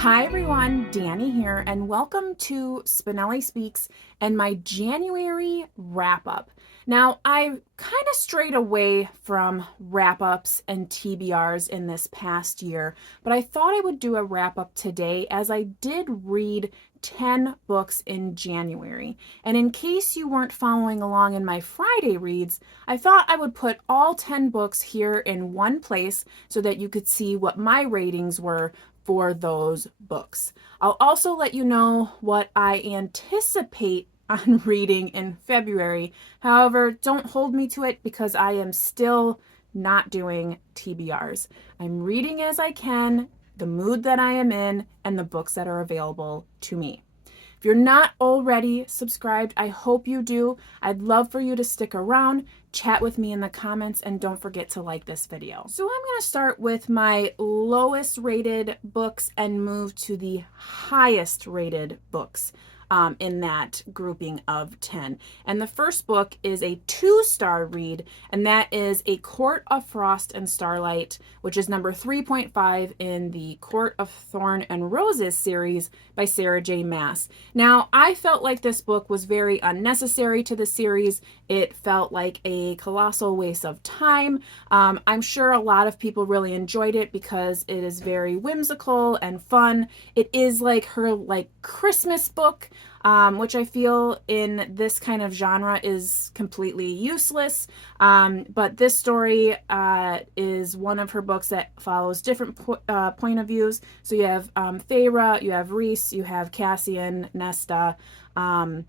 Hi everyone, Danny here, and welcome to Spenelli Speaks and my January wrap-up. Now, I kind of strayed away from wrap-ups and TBRs in this past year, but I thought I would do a wrap-up today as I did read 10 books in January. And in case you weren't following along in my Friday reads, I thought I would put all 10 books here in one place so that you could see what my ratings were for those books. I'll also let you know what I anticipate on reading in February. However, don't hold me to it because I am still not doing TBRs. I'm reading as I can, the mood that I am in, and the books that are available to me. If you're not already subscribed, I hope you do. I'd love for you to stick around, chat with me in the comments, and don't forget to like this video. So I'm going to start with my lowest rated books and move to the highest rated books in that grouping of 10. And the first book is a 2-star read, and that is A Court of Frost and Starlight, which is number 3.5 in the Court of Thorn and Roses series by Sarah J. Maas. Now, I felt like this book was very unnecessary to the series. It felt like a colossal waste of time. I'm sure a lot of people really enjoyed it because it is very whimsical and fun. It is like her Christmas book, which I feel in this kind of genre is completely useless. But this story is one of her books that follows different point of views. So you have Feyre, you have Rhys, you have Cassian, Nesta, and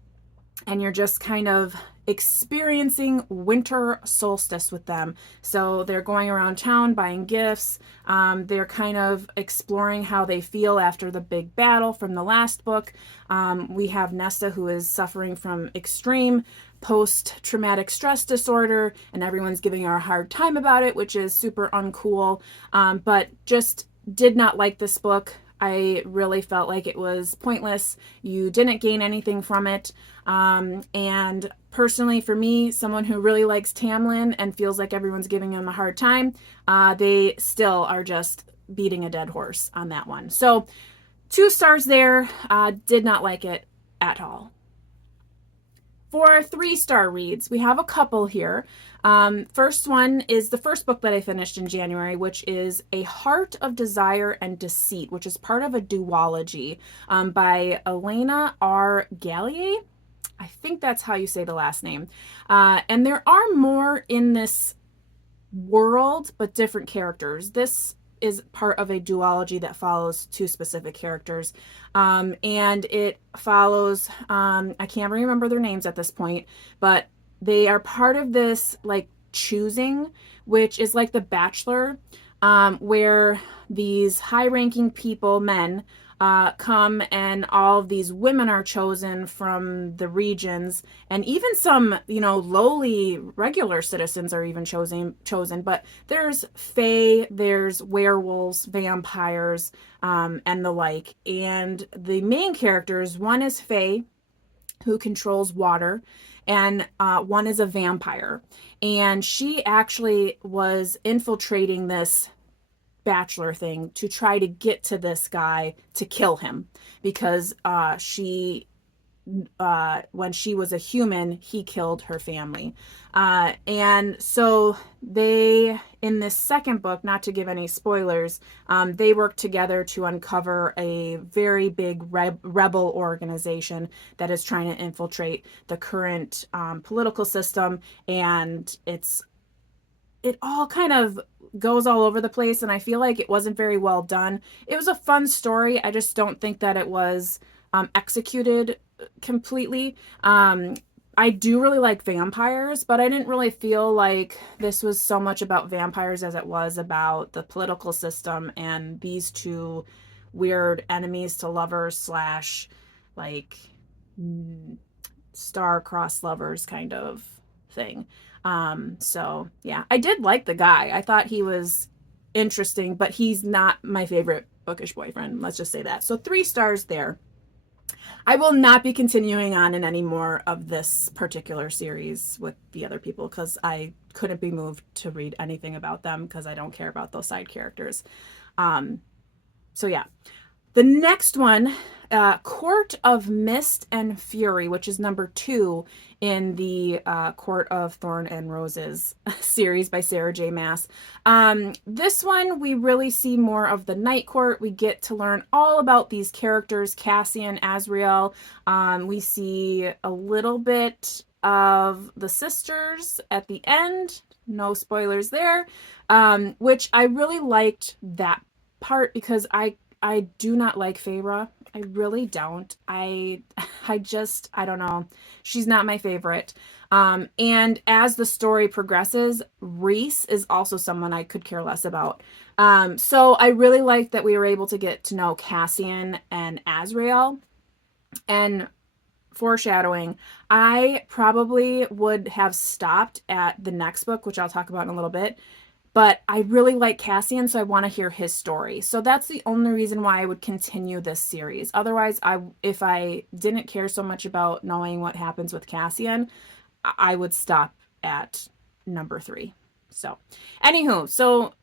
you're just kind of experiencing winter solstice with them. So they're going around town buying gifts. They're kind of exploring how they feel after the big battle from the last book. We have Nesta, who is suffering from extreme post-traumatic stress disorder, and everyone's giving her a hard time about it, which is super uncool. But just did not like this book. I really felt like it was pointless. You didn't gain anything from it. And personally, for me, someone who really likes Tamlin and feels like everyone's giving him a hard time, they still are just beating a dead horse on that one. So 2 stars there. Did not like it at all. For 3-star reads, we have a couple here. First one is the first book that I finished in January, which is A Heart of Desire and Deceit, which is part of a duology by Elayna R. Gallea. I think that's how you say the last name. And there are more in this world, but different characters. This is part of a duology that follows 2 specific characters. And it follows, I can't remember their names at this point, but they are part of this choosing, which is like The Bachelor, where these high-ranking people, men, come and all of these women are chosen from the regions, and even some, lowly regular citizens are even chosen. But there's fae, there's werewolves, vampires, and the like. And the main characters, one is fae, who controls water, and one is a vampire. And she actually was infiltrating this bachelor thing to try to get to this guy to kill him because when she was a human, he killed her family. And so they, in this second book, not to give any spoilers, they work together to uncover a very big rebel organization that is trying to infiltrate the current political system. And it all kind of goes all over the place, and I feel like it wasn't very well done. It was a fun story. I just don't think that it was executed completely. I do really like vampires, but I didn't really feel like this was so much about vampires as it was about the political system and these 2 weird enemies to lovers slash star-crossed lovers kind of thing. So yeah, I did like the guy. I thought he was interesting, but he's not my favorite bookish boyfriend. Let's just say that. So 3 stars there. I will not be continuing on in any more of this particular series with the other people because I couldn't be moved to read anything about them because I don't care about those side characters. So yeah. The next one, Court of Mist and Fury, which is number 2 in the Court of Thorn and Roses series by Sarah J. Maas. This one, we really see more of the Night Court. We get to learn all about these characters, Cassian, Azrael. We see a little bit of the sisters at the end. No spoilers there. Which I really liked that part because I do not like Feyre. I really don't. I don't know. She's not my favorite. And as the story progresses, Rhys is also someone I could care less about. So I really like that we were able to get to know Cassian and Azrael. And foreshadowing, I probably would have stopped at the next book, which I'll talk about in a little bit. But I really like Cassian, so I want to hear his story. So that's the only reason why I would continue this series. Otherwise, if I didn't care so much about knowing what happens with Cassian, I would stop at number 3. So, anywho, so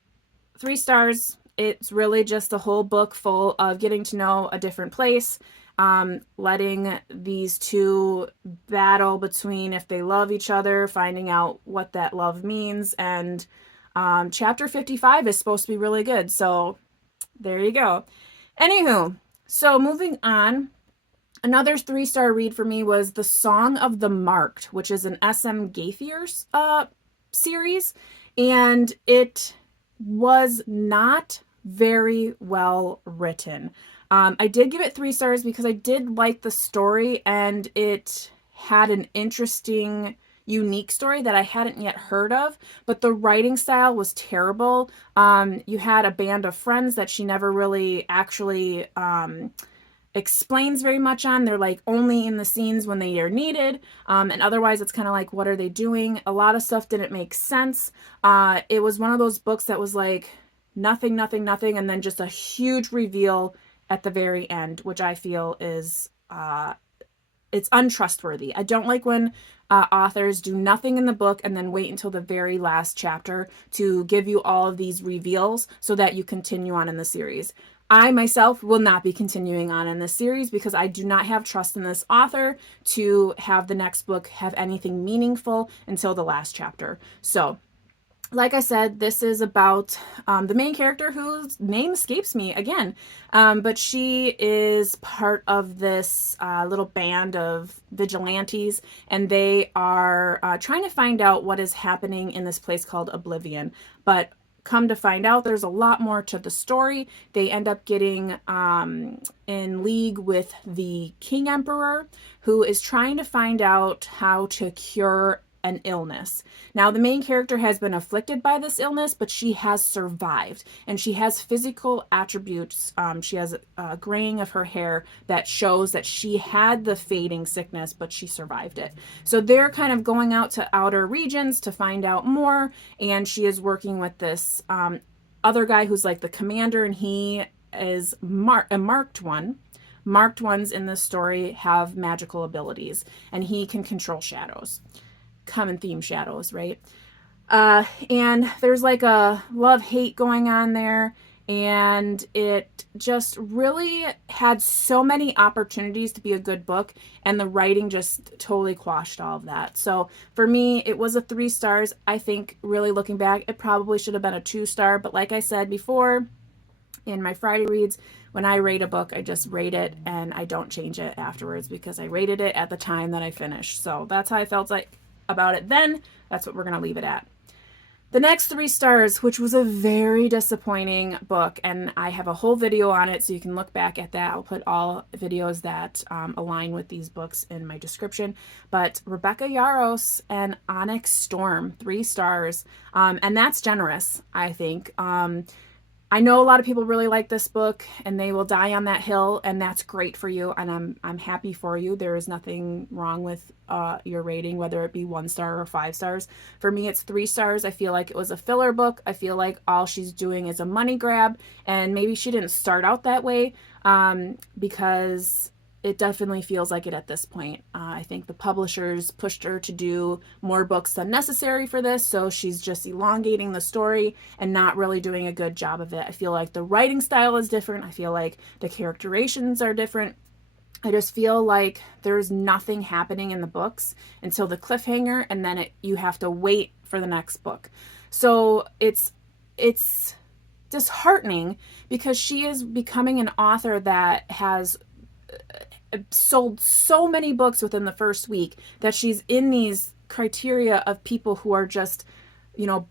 3 stars. It's really just a whole book full of getting to know a different place, letting these two battle between if they love each other, finding out what that love means, and chapter 55 is supposed to be really good. So there you go. Anywho, so moving on, another 3-star read for me was The Song of the Marked, which is an SM Gaither's series. And it was not very well written. I did give it 3 stars because I did like the story and it had an interesting, unique story that I hadn't yet heard of, but the writing style was terrible. You had a band of friends that she never really actually explains very much on. They're like only in the scenes when they are needed, and otherwise it's kind of like, what are they doing? A lot of stuff didn't make sense. It was one of those books that was like nothing, nothing, nothing, and then just a huge reveal at the very end, which I feel is it's untrustworthy. I don't like when authors do nothing in the book and then wait until the very last chapter to give you all of these reveals so that you continue on in the series. I myself will not be continuing on in this series because I do not have trust in this author to have the next book have anything meaningful until the last chapter. So, like I said, this is about the main character whose name escapes me again. But she is part of this little band of vigilantes, and they are trying to find out what is happening in this place called Oblivion. But come to find out, there's a lot more to the story. They end up getting in league with the King Emperor, who is trying to find out how to cure an illness. Now, the main character has been afflicted by this illness, but she has survived, and she has physical attributes. She has a graying of her hair that shows that she had the fading sickness, but she survived it. So they're kind of going out to outer regions to find out more, and she is working with this other guy who's like the commander, and he is a marked one. Marked ones in this story have magical abilities, and he can control shadows. Common theme, shadows, right? And there's like a love-hate going on there, and it just really had so many opportunities to be a good book, and the writing just totally quashed all of that. So for me, it was a 3 stars. I think really looking back, it probably should have been a 2-star, but like I said before in my Friday reads, when I rate a book, I just rate it and I don't change it afterwards because I rated it at the time that I finished. So that's how I felt like about it then. That's what we're going to leave it at. The next 3 stars, which was a very disappointing book, and I have a whole video on it, so you can look back at that. I'll put all videos that align with these books in my description. But Rebecca Yarros and Onyx Storm, 3 stars, and that's generous, I think. I know a lot of people really like this book and they will die on that hill, and that's great for you, and I'm happy for you. There is nothing wrong with your rating, whether it be 1 star or 5 stars. For me, it's 3 stars. I feel like it was a filler book. I feel like all she's doing is a money grab, and maybe she didn't start out that way because it definitely feels like it at this point. I think the publishers pushed her to do more books than necessary for this, so she's just elongating the story and not really doing a good job of it. I feel like the writing style is different. I feel like the characterizations are different. I just feel like there's nothing happening in the books until the cliffhanger, and then you have to wait for the next book. So it's disheartening because she is becoming an author that has sold so many books within the first week that she's in these criteria of people who are just,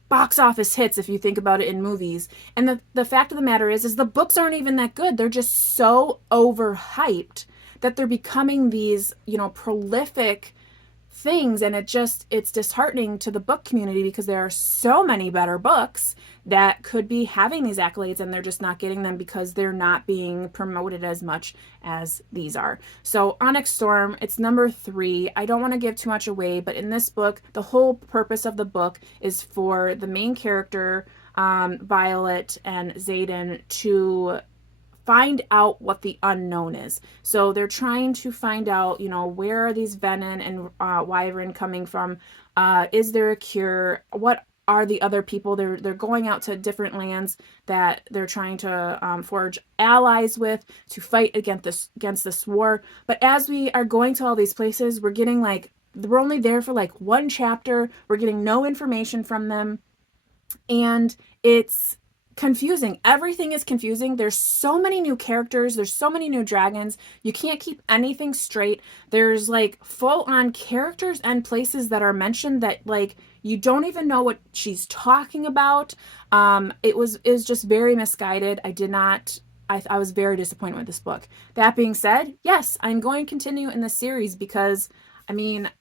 box office hits if you think about it in movies. And the fact of the matter is the books aren't even that good. They're just so overhyped that they're becoming these, prolific things, and it's disheartening to the book community because there are so many better books that could be having these accolades, and they're just not getting them because they're not being promoted as much as these are. So Onyx Storm, it's number 3. I don't want to give too much away, but in this book, the whole purpose of the book is for the main character, Violet and Xaden, to find out what the unknown is. So they're trying to find out, where are these Venom and Wyvern coming from? Is there a cure? What are the other people? They're going out to different lands that they're trying to forge allies with to fight against this war. But as we are going to all these places, we're only there for like one chapter. We're getting no information from them, and it's confusing. Everything is confusing. There's so many new characters. There's so many new dragons. You can't keep anything straight. There's like full on characters and places that are mentioned that like you don't even know what she's talking about. It was just very misguided. I was very disappointed with this book. That being said, yes, I'm going to continue in the series because, I mean,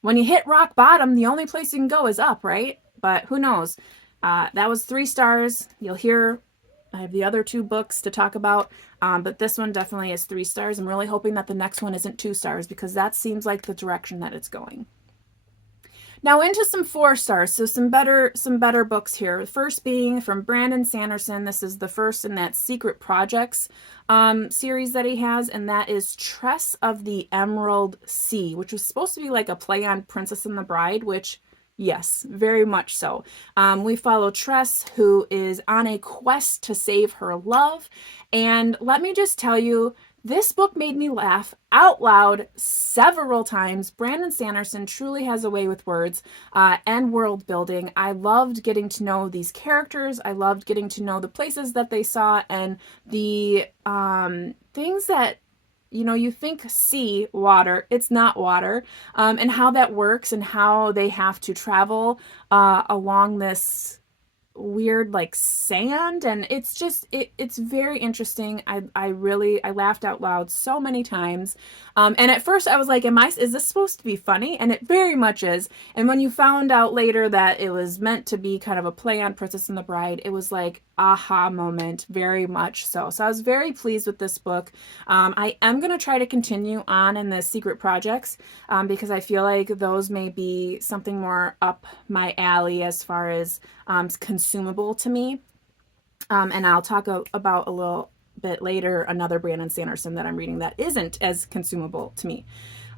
when you hit rock bottom, the only place you can go is up, right? But who knows? That was 3 stars. You'll hear I have the other 2 books to talk about, but this one definitely is 3 stars. I'm really hoping that the next one isn't 2 stars because that seems like the direction that it's going. Now into some 4 stars, so some better books here. The first being from Brandon Sanderson. This is the first in that Secret Projects series that he has, and that is Tress of the Emerald Sea, which was supposed to be like a play on Princess and the Bride, which, yes, very much so. We follow Tress, who is on a quest to save her love, and let me just tell you, this book made me laugh out loud several times. Brandon Sanderson truly has a way with words and world building. I loved getting to know these characters. I loved getting to know the places that they saw and the things that, you think sea, water, it's not water, and how that works and how they have to travel along this weird like sand, and it's very interesting. I laughed out loud so many times, and at first I was like, is this supposed to be funny? And it very much is. And when you found out later that it was meant to be kind of a play on Princess and the Bride, it was like aha moment, very much so. So I was very pleased with this book. I am going to try to continue on in the Secret Projects because I feel like those may be something more up my alley as far as consumable to me. And I'll talk about a little bit later another Brandon Sanderson that I'm reading that isn't as consumable to me.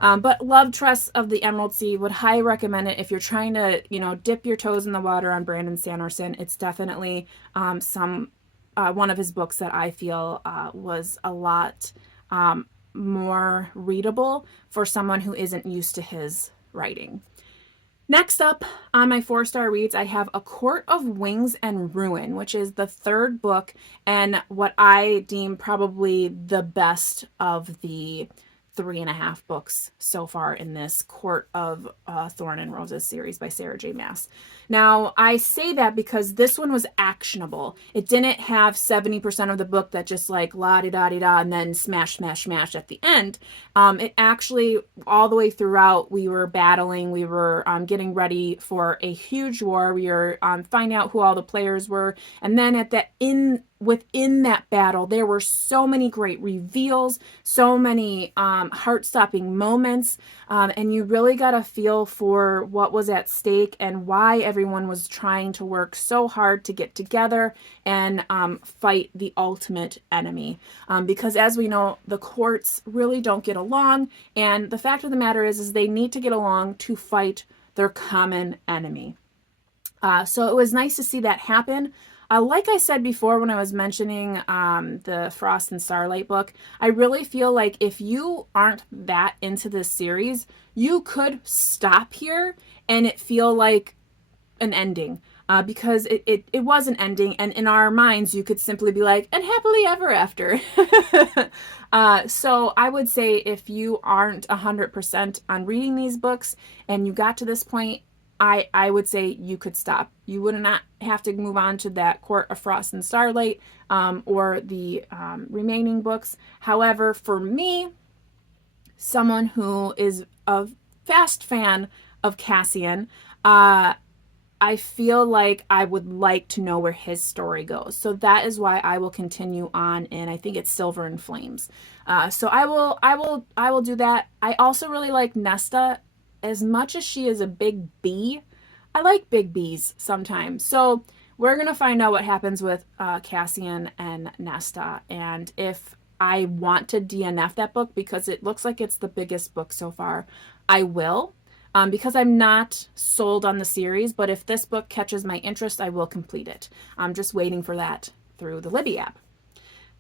But love Tress of the Emerald Sea. Would highly recommend it if you're trying to, dip your toes in the water on Brandon Sanderson. It's definitely one of his books that I feel was a lot more readable for someone who isn't used to his writing. Next up on my 4-star reads, I have A Court of Wings and Ruin, which is the 3rd book and what I deem probably the best of the 3.5 books so far in this Court of Thorn and Roses series by Sarah J. Maas. Now, I say that because this one was actionable. It didn't have 70% of the book that just like la-di-da-di-da and then smash, smash, smash at the end. It actually, all the way throughout, we were battling. We were getting ready for a huge war. We were finding out who all the players were. And then within that battle, there were so many great reveals, so many heart-stopping moments, and you really got a feel for what was at stake and why everyone was trying to work so hard to get together and fight the ultimate enemy. Because as we know, the courts really don't get along, and the fact of the matter is they need to get along to fight their common enemy. So it was nice to see that happen. Like I said before when I was mentioning the Frost and Starlight book, I really feel like if you aren't that into this series, you could stop here and it feel like an ending. Because it was an ending, and in our minds, you could simply be like, and happily ever after. So I would say if you aren't 100% on reading these books and you got to this point, I would say you could stop. You would not have to move on to that Court of Frost and Starlight or the remaining books. However, for me, someone who is a fast fan of Cassian, I feel like I would like to know where his story goes. So that is why I will continue on in, I think it's Silver and Flames. So I will do that. I also really like Nesta. As much as she is a big bee, I like big bees sometimes. So we're going to find out what happens with Cassian and Nesta, and if I want to DNF that book because it looks like it's the biggest book so far, I will. Because I'm not sold on the series, but if this book catches my interest, I will complete it. I'm just waiting for that through the Libby app.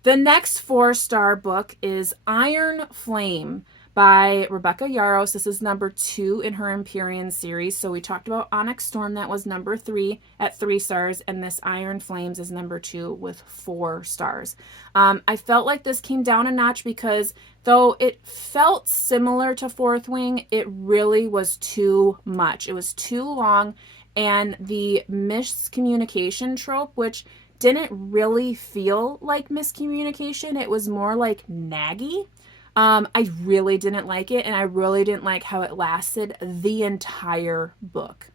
The next 4-star book is Iron Flame by Rebecca Yarros. This is number 2 in her Empyrean series. So we talked about Onyx Storm, that was number 3 at 3 stars, and this Iron Flames is number 2 with 4 stars. I felt like this came down a notch because though it felt similar to Fourth Wing, it really was too much. It was too long, and the miscommunication trope, which didn't really feel like miscommunication, it was more like naggy. I really didn't like it, and I really didn't like how it lasted the entire book.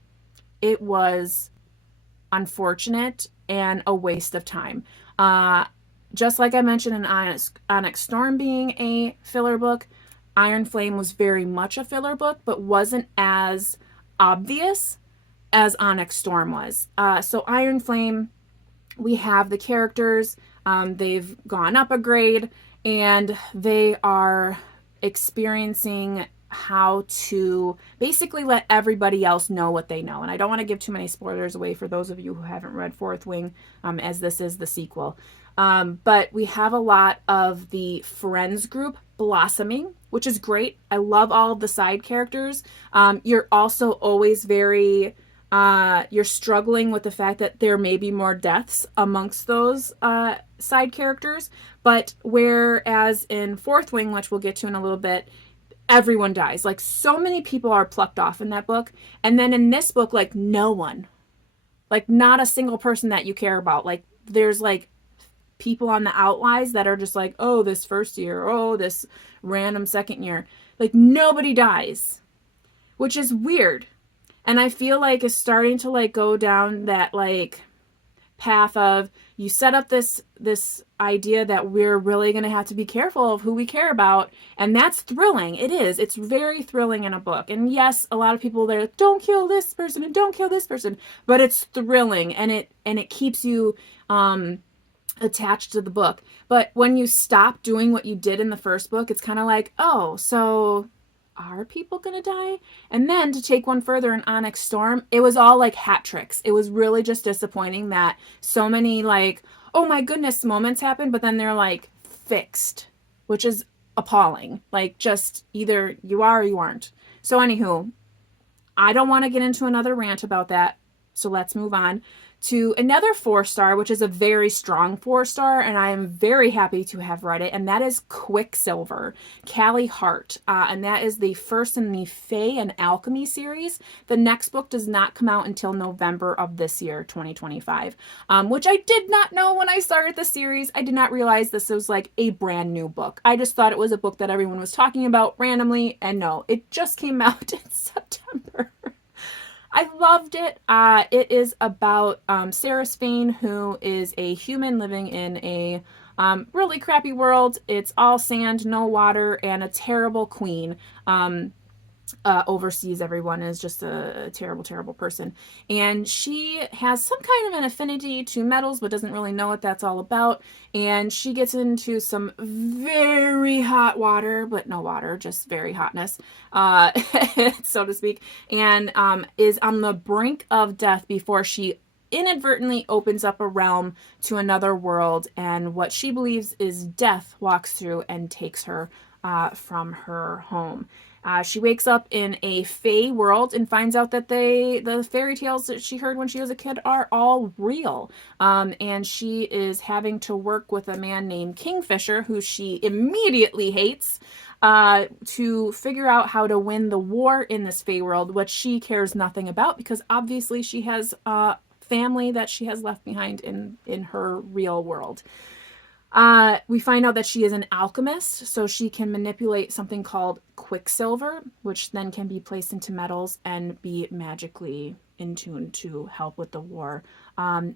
It was unfortunate and a waste of time. Just like I mentioned in Onyx Storm being a filler book, Iron Flame was very much a filler book, but wasn't as obvious as Onyx Storm was. So Iron Flame, we have the characters, they've gone up a grade, and they are experiencing how to basically let everybody else know what they know. And I don't want to give too many spoilers away for those of you who haven't read Fourth Wing, as this is the sequel. But we have a lot of the friends group blossoming, which is great. I love all of the side characters. You're also always very... you're struggling with the fact that there may be more deaths amongst those side characters, but whereas in Fourth Wing, which we'll get to in a little bit, everyone dies. Like, so many people are plucked off in that book, and then in this book, like, no one. Like, not a single person that you care about. Like, there's, like, people on the outlines that are just like, oh, this first year, oh, this random second year. Like, nobody dies, which is weird. And I feel like it's starting to like go down that like path of you set up this idea that we're really going to have to be careful of who we care about, and that's thrilling. It is. It's very thrilling in a book. And yes, a lot of people there don't kill this person and don't kill this person, but it's thrilling, and it keeps you attached to the book. But when you stop doing what you did in the first book, it's kind of like, oh, so are people gonna die? And then to take one further in Onyx Storm, it was all like hat tricks. It was really just disappointing that so many like, oh my goodness moments happen, but then they're like fixed, which is appalling. Like, just either you are or you aren't. So anywho, I don't want to get into another rant about that, so let's move on to another 4-star, which is a very strong 4-star, and I am very happy to have read it, and that is Quicksilver, Callie Hart, and that is the first in the Fae and Alchemy series. The next book does not come out until November of this year, 2025, which I did not know when I started the series. I did not realize this was like a brand new book. I just thought it was a book that everyone was talking about randomly, and no, it just came out in September. I loved it. It is about Sarah Spain, who is a human living in a really crappy world. It's all sand, no water, and a terrible queen. Oversees everyone, is just a terrible, terrible person. And she has some kind of an affinity to metals, but doesn't really know what that's all about. And she gets into some very hot water, but no water, just very hotness, so to speak, and is on the brink of death before she inadvertently opens up a realm to another world, and what she believes is death walks through and takes her from her home. She wakes up in a fae world and finds out that the fairy tales that she heard when she was a kid are all real. And she is having to work with a man named Kingfisher, who she immediately hates, to figure out how to win the war in this fae world, which she cares nothing about because obviously she has family that she has left behind in her real world. We find out that she is an alchemist, so she can manipulate something called Quicksilver, which then can be placed into metals and be magically in tune to help with the war.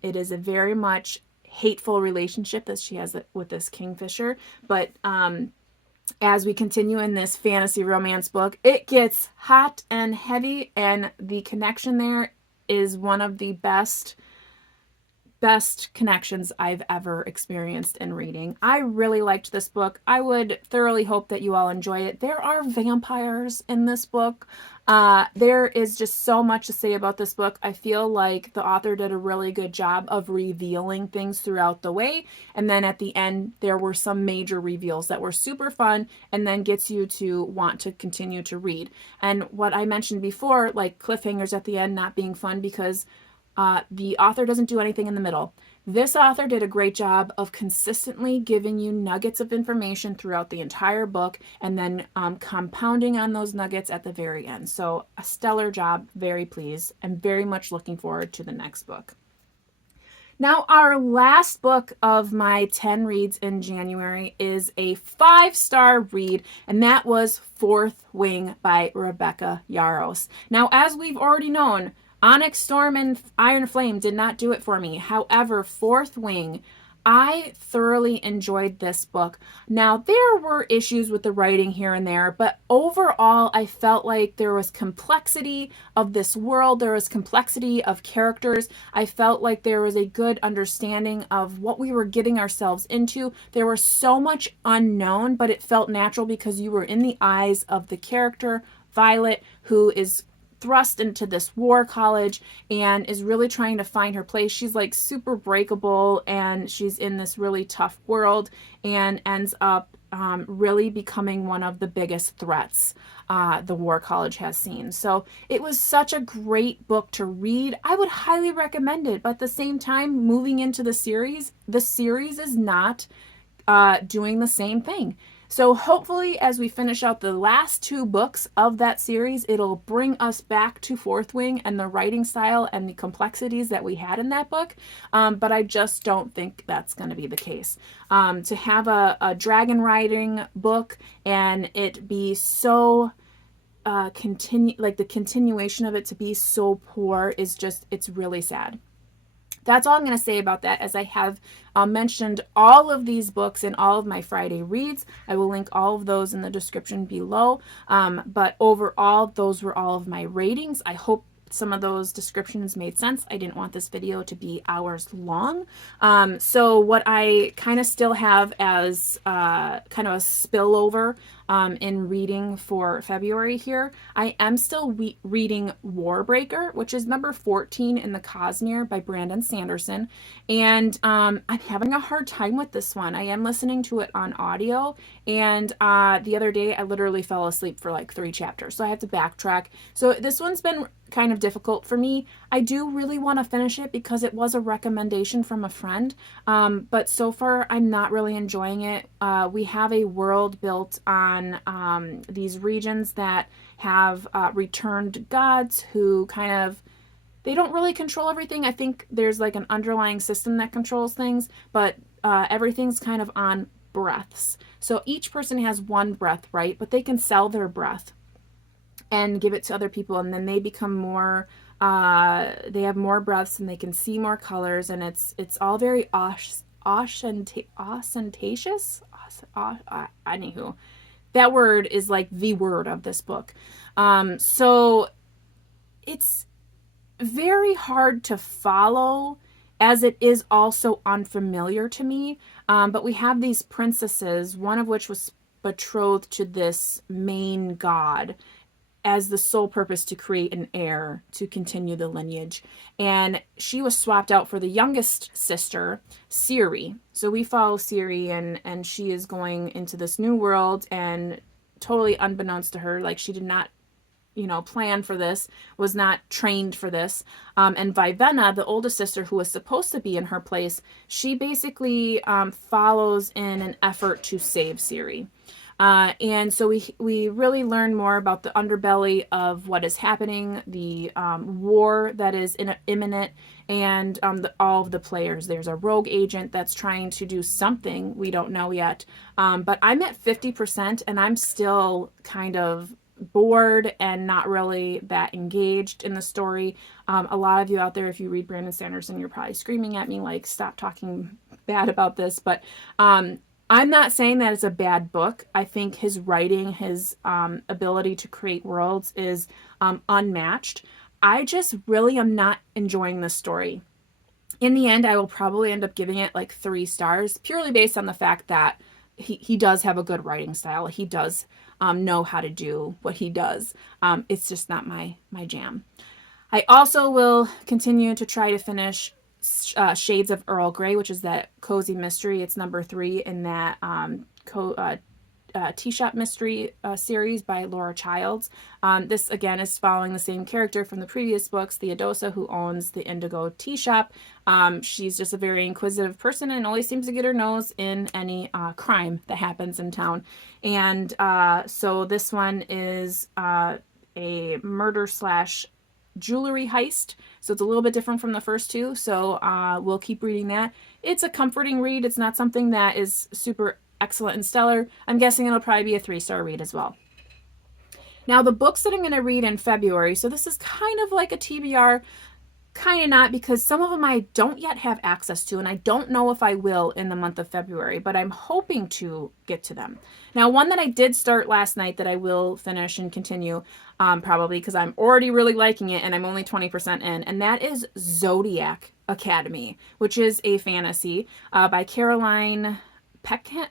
It is a very much hateful relationship that she has with this Kingfisher, but as we continue in this fantasy romance book, it gets hot and heavy, and the connection there is one of the best connections I've ever experienced in reading. I really liked this book. I would thoroughly hope that you all enjoy it. There are vampires in this book. There is just so much to say about this book. I feel like the author did a really good job of revealing things throughout the way. And then at the end, there were some major reveals that were super fun and then gets you to want to continue to read. And what I mentioned before, like cliffhangers at the end not being fun because the author doesn't do anything in the middle. This author did a great job of consistently giving you nuggets of information throughout the entire book and then compounding on those nuggets at the very end. So a stellar job, very pleased, and very much looking forward to the next book. Now, our last book of my 10 reads in January is a 5-star read, and that was Fourth Wing by Rebecca Yarros. Now, as we've already known, Onyx, Storm, and Iron Flame did not do it for me. However, Fourth Wing, I thoroughly enjoyed this book. Now, there were issues with the writing here and there, but overall, I felt like there was complexity of this world. There was complexity of characters. I felt like there was a good understanding of what we were getting ourselves into. There was so much unknown, but it felt natural because you were in the eyes of the character, Violet, who is thrust into this war college and is really trying to find her place. She's like super breakable and she's in this really tough world and ends up really becoming one of the biggest threats the war college has seen. So it was such a great book to read. I would highly recommend it, but at the same time, moving into the series is not doing the same thing. So hopefully as we finish out the last 2 books of that series, it'll bring us back to Fourth Wing and the writing style and the complexities that we had in that book. But I just don't think that's going to be the case. To have a dragon riding book and it be so the continuation of it to be so poor is just, it's really sad. That's all I'm going to say about that, as I have mentioned all of these books in all of my Friday reads. I will link all of those in the description below. But overall, those were all of my ratings. I hope some of those descriptions made sense. I didn't want this video to be hours long. So what I kind of still have as kind of a spillover in reading for February here, I am still reading Warbreaker, which is number 14 in the Cosmere by Brandon Sanderson. And I'm having a hard time with this one. I am listening to it on audio. And the other day, I literally fell asleep for like 3 chapters. So I have to backtrack. So this one's been kind of difficult for me. I do really want to finish it because it was a recommendation from a friend. But so far, I'm not really enjoying it. We have a world built on these regions that have returned gods who kind of, they don't really control everything. I think there's like an underlying system that controls things, but everything's kind of on breaths. So each person has one breath, right? But they can sell their breath and give it to other people, and then they become more They have more breaths and they can see more colors, and it's all very ostentatious. Anywho, that word is like the word of this book. So it's very hard to follow, as it is also unfamiliar to me. But we have these princesses, one of which was betrothed to this main god, as the sole purpose to create an heir to continue the lineage. And she was swapped out for the youngest sister, Ciri. So we follow Ciri, and she is going into this new world, and totally unbeknownst to her, like she did not, plan for this, was not trained for this. And Vivenna, the oldest sister who was supposed to be in her place, she basically follows in an effort to save Ciri. And so we really learn more about the underbelly of what is happening, the war that is imminent, and all of the players. There's a rogue agent that's trying to do something we don't know yet. But I'm at 50%, and I'm still kind of bored and not really that engaged in the story. A lot of you out there, if you read Brandon Sanderson, you're probably screaming at me like, stop talking bad about this. But I'm not saying that it's a bad book. I think his writing, his ability to create worlds is unmatched. I just really am not enjoying this story. In the end, I will probably end up giving it like 3 stars, purely based on the fact that he does have a good writing style. He does know how to do what he does. It's just not my jam. I also will continue to try to finish Shades of Earl Grey, which is that cozy mystery. It's number 3 in that tea shop mystery series by Laura Childs. This again is following the same character from the previous books, Theodosa, who owns the Indigo tea shop. She's just a very inquisitive person and always seems to get her nose in any crime that happens in town. And so this one is a murder / jewelry heist, so it's a little bit different from the first 2, so we'll keep reading that. It's a comforting read. It's not something that is super excellent and stellar. I'm guessing it'll probably be a 3-star read as well. Now, the books that I'm going to read in February, so this is kind of like a TBR, kind of not, because some of them I don't yet have access to, and I don't know if I will in the month of February, but I'm hoping to get to them. Now, one that I did start last night that I will finish and continue, probably because I'm already really liking it and I'm only 20% in, and that is Zodiac Academy, which is a fantasy by Caroline Peckham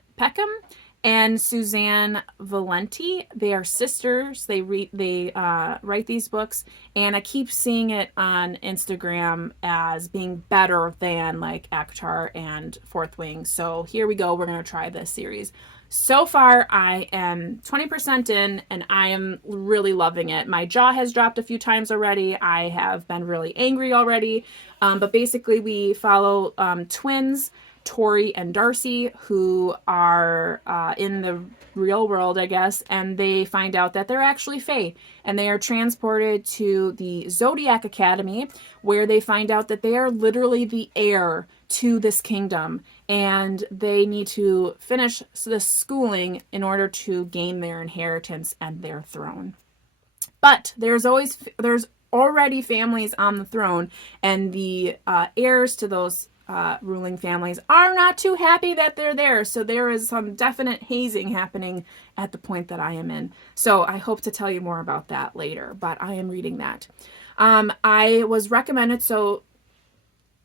and Suzanne Valenti. They are sisters. They write these books, and I keep seeing it on Instagram as being better than like ACOTAR and Fourth Wing. So here we go. We're going to try this series. So far, I am 20% in, and I am really loving it. My jaw has dropped a few times already. I have been really angry already. But basically, we follow twins, Tori and Darcy, who are in the real world, I guess, and they find out that they're actually Fae, and they are transported to the Zodiac Academy, where they find out that they are literally the heir to this kingdom, and they need to finish the schooling in order to gain their inheritance and their throne. But there's already families on the throne, and the heirs to those ruling families are not too happy that they're there. So there is some definite hazing happening at the point that I am in. So I hope to tell you more about that later, but I am reading that. I was recommended, so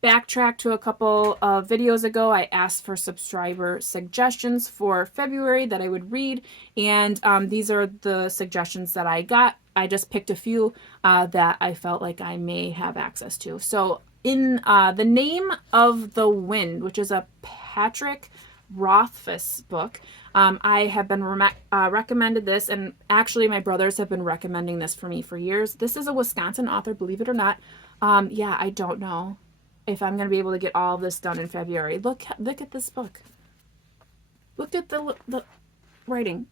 backtrack to a couple of videos ago, I asked for subscriber suggestions for February that I would read, and these are the suggestions that I got. I just picked a few that I felt like I may have access to. So in The Name of the Wind, which is a Patrick Rothfuss book, I have been recommended this, and actually my brothers have been recommending this for me for years. This is a Wisconsin author, believe it or not. Yeah, I don't know if I'm going to be able to get all of this done in February. Look at this book. Look at the writing.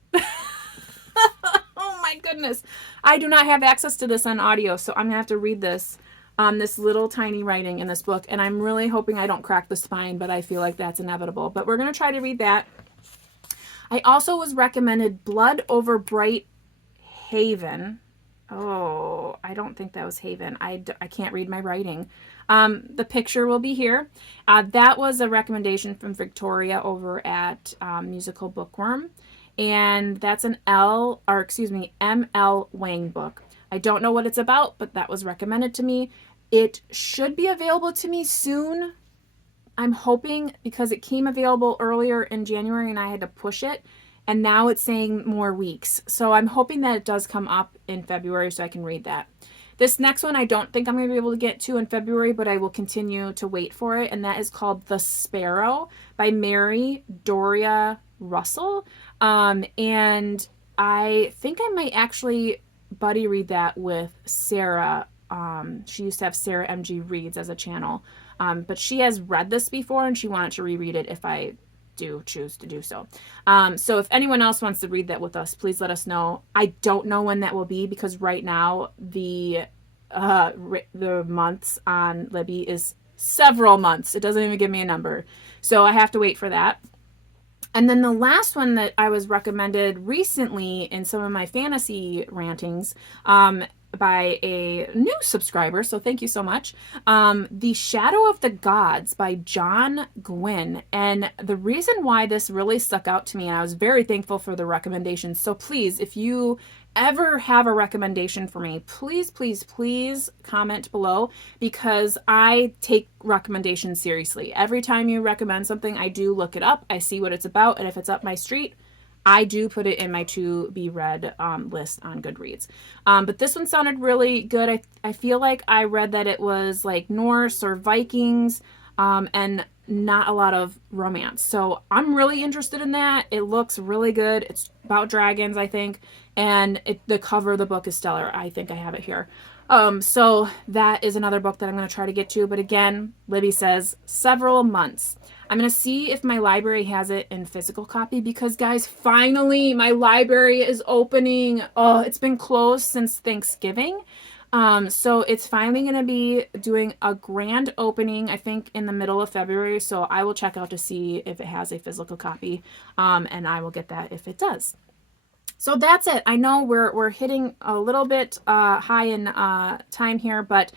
Oh my goodness. I do not have access to this on audio, so I'm going to have to read this little tiny writing in this book, and I'm really hoping I don't crack the spine, but I feel like that's inevitable. But we're going to try to read that. I also was recommended Blood Over Bright Haven. Oh, I don't think that was Haven. I can't read my writing. The picture will be here. That was a recommendation from Victoria over at Musical Bookworm. And that's an M.L. Wang book. I don't know what it's about, but that was recommended to me. It should be available to me soon. I'm hoping, because it came available earlier in January and I had to push it, and now it's saying more weeks. So I'm hoping that it does come up in February so I can read that. This next one I don't think I'm going to be able to get to in February, but I will continue to wait for it, and that is called The Sparrow by Mary Doria Russell. And I think I might actually buddy read that with Sarah. She used to have Sarah MG Reads as a channel. But she has read this before and she wanted to reread it if I do choose to do so. So if anyone else wants to read that with us, please let us know. I don't know when that will be because right now the months on Libby is several months. It doesn't even give me a number. So I have to wait for that. And then the last one that I was recommended recently in some of my fantasy rantings, by a new subscriber, so thank you so much. The Shadow of the Gods by John Gwynn. And the reason why this really stuck out to me, and I was very thankful for the recommendation. So please, if you ever have a recommendation for me, please, please, please comment below, because I take recommendations seriously. Every time you recommend something, I do look it up. I see what it's about, and if it's up my street, I do put it in my to be read list on Goodreads. But this one sounded really good. I feel like I read that it was like Norse or Vikings, and not a lot of romance. So I'm really interested in that. It looks really good. It's about dragons, I think. And the cover of the book is stellar. I think I have it here. So that is another book that I'm going to try to get to. But again, Libby says several months. I'm going to see if my library has it in physical copy, because guys, finally my library is opening. Oh, it's been closed since Thanksgiving. So it's finally going to be doing a grand opening, I think in the middle of February. So I will check out to see if it has a physical copy. And I will get that if it does. So that's it. I know we're hitting a little bit high in time here, but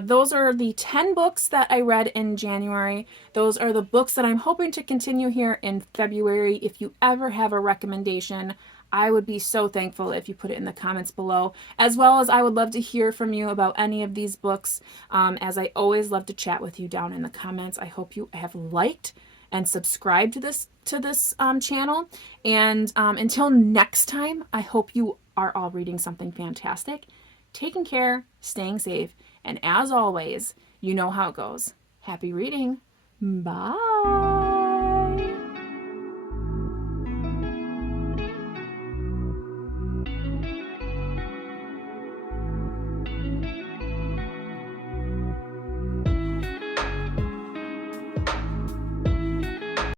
those are the 10 books that I read in January. Those are the books that I'm hoping to continue here in February. If you ever have a recommendation, I would be so thankful if you put it in the comments below, as well as I would love to hear from you about any of these books, as I always love to chat with you down in the comments. I hope you have liked and subscribed to this channel. And until next time, I hope you are all reading something fantastic, taking care, staying safe, and as always, you know how it goes. Happy reading. Bye.